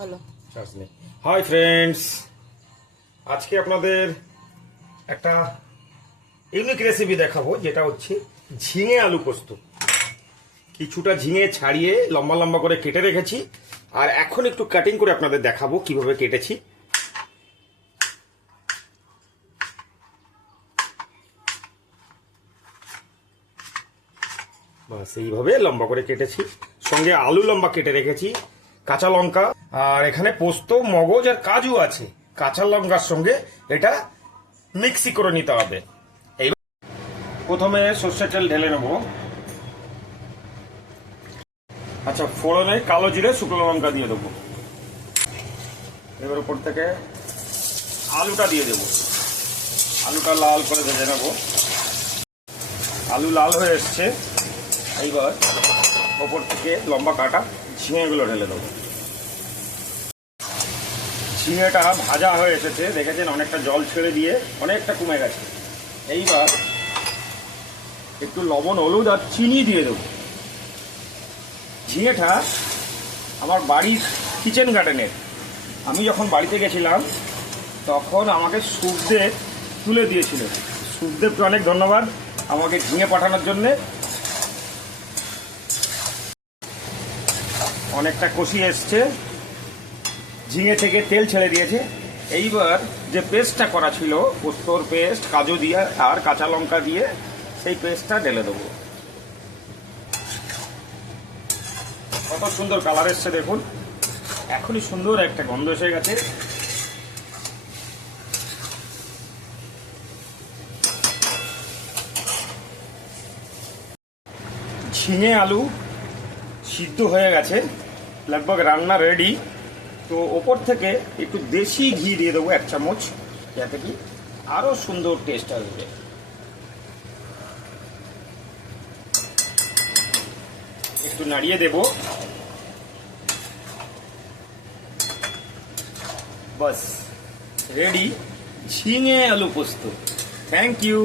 হলো। Hi friends, আজকে আপনাদের একটা ইউনিক রেসিপি দেখাবো, যেটা হচ্ছে ঝিঙে আলু পোস্ত। কিছুটা ঝিঙে ছাড়িয়ে লম্বা লম্বা করে কেটে রেখেছি, আর এখন একটু কাটিং করে আপনাদের দেখাবো কিভাবে কেটেছি। বাস এইভাবে লম্বা করে কেটেছি, সঙ্গে আলু লম্বা কেটে রেখেছি, কাঁচা লঙ্কা, আর এখানে পোস্ত, মগজ আর কাজু আছে। কাঁচা লঙ্কার সঙ্গে এটা মিক্সি করে নিতে হবে। এইবার প্রথমে সর্ষের তেল ঢেলে নেব। আচ্ছা, ফোড়নে কালো জিরে, শুকনো লঙ্কা দিয়ে দেবো। এবার উপর থেকে আলুটা দিয়ে দেবো। আলুটা লাল করে ভেজে নেব। আলু লাল হয়ে এসছে, এইবার ওপর থেকে লম্বা কাটা ঝিঙেগুলো ঢেলে দেবো। ঝিঙেটা ভাজা হয়ে এসেছে, দেখেছেন অনেকটা জল ছেড়ে দিয়ে অনেকটা কমে গেছে। এইবার একটু লবণ, হলুদ আর চিনি দিয়ে দেবো। ঝিঙেটা আমার বাড়ির কিচেন গার্ডেনের। আমি যখন বাড়িতে গেছিলাম তখন আমাকে সুখদেব তুলে দিয়েছিল। সুখদেবকে অনেক ধন্যবাদ আমাকে ঝিঙে পাঠানোর জন্যে। অনেকটা কষি এসছে, ঝিঙে থেকে তেল ছেড়ে দিয়েছে। এইবার যে পেস্টটা করা ছিল, পোস্তর পেস্ট, কাজু দিয়ে আর কাঁচা লঙ্কা দিয়ে, সেই পেস্টটা ঢেলে দেবো। কত সুন্দর কালার এসছে দেখুন, এখনই সুন্দর একটা গন্ধ এসে গেছে। ঝিঙে আলু সিদ্ধ হয়ে গেছে, লগভগ রান্না রেডি। তো ওপর থেকে একটু দেশি ঘি দিয়ে দেবো 1 চামচ, যাতে কি আরো সুন্দর টেস্ট আসবে। একটু নাড়িয়ে দেব। বাস রেডি ঝিঙে আলু পোস্ত। Thank you.